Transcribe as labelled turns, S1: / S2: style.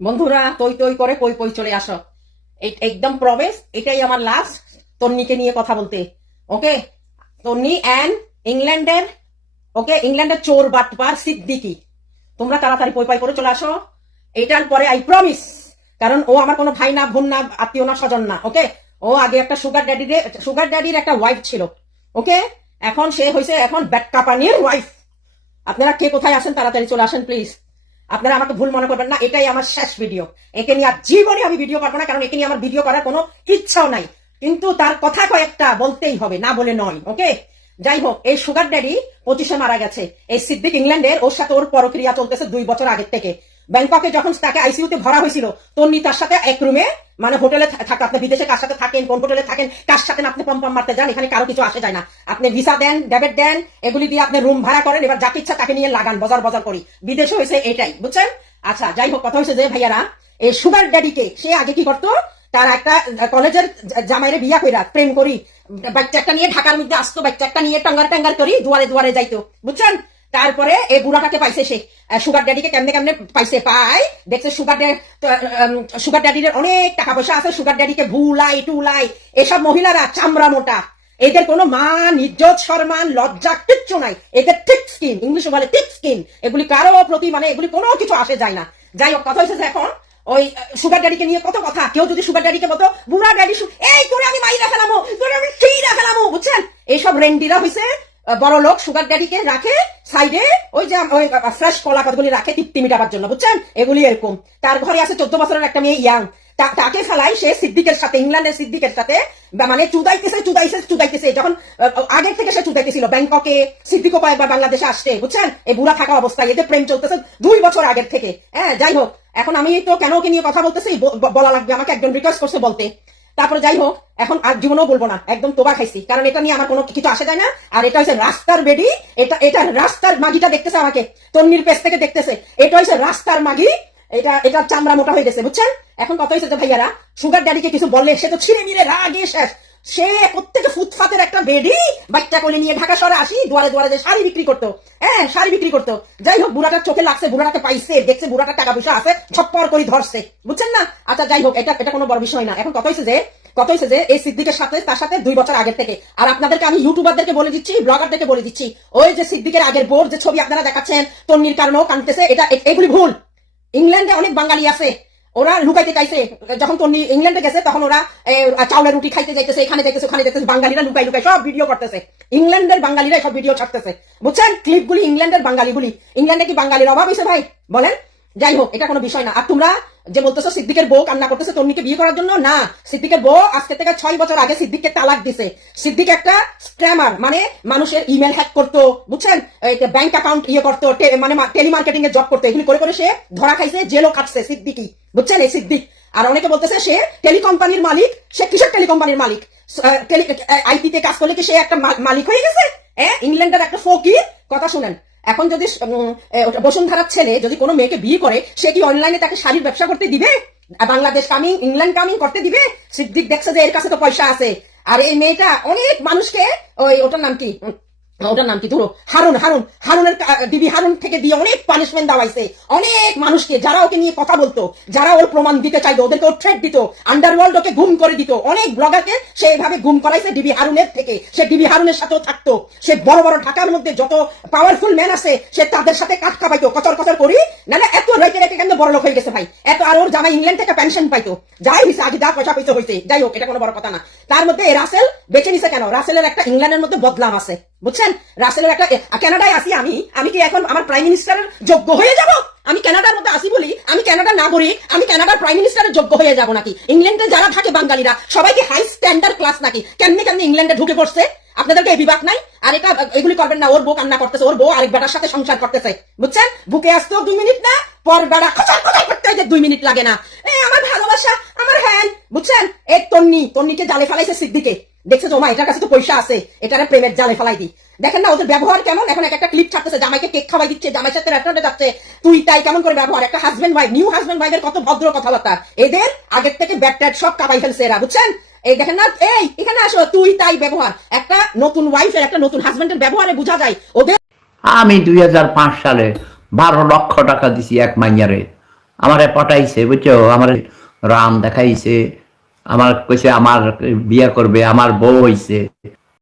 S1: বন্ধুরা, তৈ তৈ করে কই কই চলে আসো। একদম প্রবেশ এটাই আমার লাস্ট তন্নিকে নিয়ে কথা বলতে। ওকে তন্নি অ্যান্ড ইংল্যান্ডের ওকে ইংল্যান্ডের চোর বাটপার সিদ্দিকি। তোমরা তাড়াতাড়ি পই পাই করে চলে আসো। এটার পরে আই প্রমিস কারণ ও আমার কোনো ভাই না, বোন না, আত্মীয় না, স্বজন না ওকে ও আগে একটা সুগার ড্যাডি সুগার ড্যাডির একটা ওয়াইফ ছিল ওকে এখন সে হয়েছে এখন ব্যাটকাপানির ওয়াইফ আপনারা কে কোথায় আসেন তাড়াতাড়ি চলে আসেন প্লিজ আপনারা আমাকে ভুল মনে করবেন না, এটাই আমার শেষ ভিডিও একে নিয়ে আর জীবনে আমি ভিডিও করব না, কারণ একে নিয়ে আমার ভিডিও করার কোনো ইচ্ছাও নাই। কিন্তু তার কথা কয়েকটা বলতেই হবে, না বলে নয় ওকে যাই হোক, এই সুগার ড্যাডি পঁচিশে মারা গেছে। এই সিদ্দিক ইংল্যান্ডের, ওর সাথে ওর পরক্রিয়া চলতেছে দুই বছর আগের থেকে। ব্যাংককে যখন তাকে আইসিউতে ভরা হয়েছিল, তন্নি তার সাথে এক রুমে মানে হোটেলে থাকা আপনি বিদেশে কার সাথে থাকেন, কোন হোটেলে থাকেন, কার সাথে আপনি পম পম মারতে যান, এখানে কারও কিছু আসে যায় না। আপনি ভিসা দেন ডেবিট দেন, এগুলি দিয়ে আপনি রুম ভাড়া করেন, এবার যাকে ইচ্ছা তাকে নিয়ে লাগান, বাজার বাজার করি। বিদেশে হয়েছে এটাই, বুঝছেন? আচ্ছা যাই হোক, কথা হয়েছে যে, ভাইয়ারা, এই সুগার ড্যাডিকে সে আগে কি করতো? তার একটা কলেজের জামাইরে বিয়া কইরা, প্রেম করি বাচ্চা একটা নিয়ে ঢাকার মধ্যে আসতো বাচ্চা একটা নিয়ে টাঙ্গার টাঙ্গার করি, দুয়ারে দুয়ারে যাইতো, বুঝছেন? তারপরে এই বুড়াটাকে পাইছে সে সুগার ড্যাডিকে কেমনে কেমনে পাইছে? পাই দেখছে সুগার সুগার ড্যাডির অনেক টাকা পয়সা আছে সুগার ড্যাডিকে ভুলাই, টুলাই, এসব মহিলারা চামড়া মোটা। এদের কোনো মান ইজ্জত সম্মান লজ্জা কিচ্ছু নাই। এদের ঠিক স্কিন ইংলিশে বলে ঠিক স্কিন এগুলি কারও প্রতি মানে এগুলি কোনো কিছু আসে যায় না। যাই হোক, কথা হয়েছে এখন, ওই সুগার ড্যাডিকে নিয়ে কত কথা। কেউ যদি সুগার ড্যাডিকে বলতো, বুড়া ড্যাডি এই, তোরে আমি মাইরা ফেলামো, তোরে আমি চিরা ফেলামো বুঝছেন? এইসব রেন্ডিরা হয়েছে বড় লোক সুগার ড্যাডিকে রাখে সাইডে ওই যে, ওই ফ্রেশ কলা কতগুলি রাখে, তৃপ্তি মিটাবার জন্য, বুঝছেন? এগুলি এরকম। তার ঘরে আছে চোদ্দ বছরের একটা মেয়ে ইয়াং তাকে ফেলাই সে সিদ্দিকের সাথে, ইংল্যান্ডের সিদ্দিকের সাথে মানে চুদাইতেছে, চুদাইছে, চুদাইতেছে, যখন আগের থেকে সে চুদাইতেছিল, ব্যাংককে, সিদ্দিকও কয়েকবার বাংলাদেশে আসছে, বুঝছেন? এই বুড়া থাকা অবস্থায় এদের প্রেম চলতেছে দুই বছর আগের থেকে। হ্যাঁ যাই হোক, এখন আমি তো কেন ওকে নিয়ে কথা বলতেছি? বলা লাগবে আমাকে, একজন রিকোয়েস্ট করছে বলতে। তারপরে যাই হোক, এখন আর জীবনেও বলব না, একদম তোবা খাইছি। কারণ এটা নিয়ে আমার কোনো কিছু আসে যায় না, আর এটা হচ্ছে রাস্তার বেডি, এটা এটা রাস্তার মাগিটা দেখতেছে আমাকে, তন্নির পেস থেকে দেখতেছে। এটা হচ্ছে রাস্তার মাগি, এটা এটা চামড়া মোটা হয়ে গেছে, বুঝছেন? এখন কথা হয়েছে যে ভাইয়ারা সুগার ড্যাডিকে কিছু বললে সে তো ছিঁড়ে মিলে রাগে শেষ। সে ফুটফাতের একটা বেডি বাচ্চা কোলে নিয়ে ঢাকা আসি, দুয়ারে দুয়ারে যে শাড়ি বিক্রি করতো। হ্যাঁ শাড়ি বিক্রি করতো। যাই হোক চোখে লাগছে, বুড়াটাকে পাইছে, দেখছে টাকা পয়সা আছে, ছপ্পর করে ধরছে। বুঝছেন না? আচ্ছা যাই হোক, এটা এটা কোনো বড় বিষয় না। এখন কত হয়েছে যে কত হয়েছে যে, এই সিদ্দিকের সাথে, তার সাথে দুই বছর আগের থেকে। আর আপনাদেরকে আমি ইউটিউবারদেরকে বলে দিচ্ছি, ব্লগারদেরকে বলে দিচ্ছি, ওই যে সিদ্দিকের আগের বোর্ড যে ছবি আপনারা দেখাচ্ছেন, তন্নির কারণেও কানতেছে, এটা এগুলি ভুল। ইংল্যান্ডে অনেক বাঙালি আছে। ওরা লুকাইতে চাইছে। যখন তন্নি ইংল্যান্ডে গেছে, তখন ওরা চাউলের রুটি খাইতে যাইতেছে, এখানে যাইতেছে, ওখানে যাইতেছে, বাঙালিরা লুকাই লুকাই সব ভিডিও করতেছে। ইংল্যান্ডের বাঙালিরা সব ভিডিও ছাড়তেছে। বুঝছেন? ক্লিপগুলি ইংল্যান্ডের বাঙালিগুলি। ইংল্যান্ডে কি বাঙালির অভাব হয়েছে ভাই? বলেন। যাই হোক, এটা কোনো বিষয় না। আর তোমরা যে বলতেছো সিদ্দিকের বউ কান্না করতেছে, তন্নিকে বিয়ে করার জন্য? না। সিদ্দিকের বউ আজকে থেকে ছয় বছর আগে সিদ্দিককে তালাক দিছে। সিদ্দিক একটা স্ক্যামার মানে মানুষের ইমেল হ্যাক করতো, বুঝছেন? ব্যাংক অ্যাকাউন্ট ইয়ে করতো মানে টেলিমার্কেটিং এর জব করতো, এগুলি করে করে সে ধরা খাইছে, জেলও খাটছে সিদ্দিকি বুঝছেন? এই সিদ্দিক। আর অনেকে বলতেছে সে টেলিকোম্পানির মালিক, সে কিসের টেলিকোম্পানির মালিক? আইপিতে কাজ করলে কি সে একটা মালিক হয়ে গেছে? হ্যাঁ ইংল্যান্ডের একটা ফকির? কথা শুনেন এখন যদি বসুন্ধারার ছেলে যদি কোনো মেয়েকে বিয়ে করে, সে কি অনলাইনে তাকে শাড়ির ব্যবসা করতে দিবে? বাংলাদেশ কামিং ইংল্যান্ড কামিং করতে দিবে? সিদ্দিক দেখছে যে এর কাছে তো পয়সা আছে। আর এই মেয়েটা অনেক মানুষকে, ওই, ওটার নাম কি? ওটার নাম কি? ধরো, হারুন হারুন, হারুনের দিদি হারুন থেকে দিয়ে অনেক পানিশমেন্ট দেওয়াইছে অনেক মানুষকে, যারা ওকে নিয়ে কথা বলতো, যারা ওর প্রমাণ দিতে চাইতো, ওদেরকে ও থ্রেট দিত আন্ডারওয়ার্ল্ড ওকে গুম করে দিত। অনেক ব্লগারকে সে এইভাবে গুম করাইছে ডিবি হারুনের থেকে। সে ডিবি হারুনের সাথেও থাকতো। সে বড় বড় ঢাকার মধ্যে যত পাওয়ারফুল ম্যান আছে, সে তাদের সাথে কাট কাপাইতো, কচর কচর করি। না না, এত রেটে রেটে কেন বড় লোক হয়ে গেছে ভাই? এত, আর ওর জামাই ইংল্যান্ড থেকে পেনশন পাইতো। যাই হয়েছে আগে যা পয়সা পয়সা হয়েছে যাই হোক, এটা কোনো বড় কথা না। তার মধ্যে রাসেল বেছে নিছে কেন? রাসেলের একটা ইংল্যান্ডের মধ্যে বদলাম আছে, বুঝছেন? রাসেলের একটা কানাডায় আসি আমি আমি কি এখন আমার প্রাইম মিনিস্টারের যোগ্য হয়ে যাব? আমি কানাডার মধ্যে আসি বলি, আমি কানাডার নাগরিক, আমি কানাডার প্রাইম মিনিস্টারের যোগ্য হয়ে যাব নাকি? ইংল্যান্ডে যারা থাকে বাঙালিরা, সবাইকে হাই স্ট্যান্ডার্ড ক্লাস নাকি? কেমনি কেমনি ইংল্যান্ডে ঢুকে পড়ছে? আপনাদেরকে এই বিভাগ নাই? আর এটা, এগুলি করবেন না, ওর বউ কান্না করতেছে, ওর বউ আরেক বেটার সাথে সংসার করতেছে। বুঝছেন? বুকে আসতেও দুই মিনিট না, পর বেড়া খচার খচার করতে যে দুই মিনিট লাগে না। আমার ভালোবাসা, আমার হ্যান বুঝছেন? এই তন্নি, তন্নিকে জালে ফেলাইছে সিদ্দিকে। দেখছে জমা, এটার কাছে তো পয়সা আছে, এটারে প্রেমের জালে ফেলাই দি। দেখেন না, ওদের ব্যবহার কেমন? এখন এক একটা ক্লিপ ছাড়তেছে, জামাইকে কেক খাওয়াই দিচ্ছে জামাই সাথে রেস্টুরেন্টে যাচ্ছে। তুই তাই কেমন করে ব্যবহার? একটা হাজবেন্ড ওয়াইফ নিউ হাজবেন্ড ওয়াইফের কত ভদ্র কথাবার্তা। এদের আগের থেকে ব্যাট সব কাবাই ফেলছে এরা, বুঝছেন? এই দেখেন না, এই, এখানে আসো, তুই তাই ব্যবহার। একটা নতুন ওয়াইফের একটা নতুন হাজবেন্ডের ব্যবহারে বোঝা যায়, ওদের
S2: আমি দুই হাজার পাঁচ সালে বারো লক্ষ টাকা দিছি এক মাইয়ারে। আমারে পটাইছে, বুঝছ? আমার রাম দেখাইছে আমার কইছে আমার বিয়া করবে আমার বউ হইছে।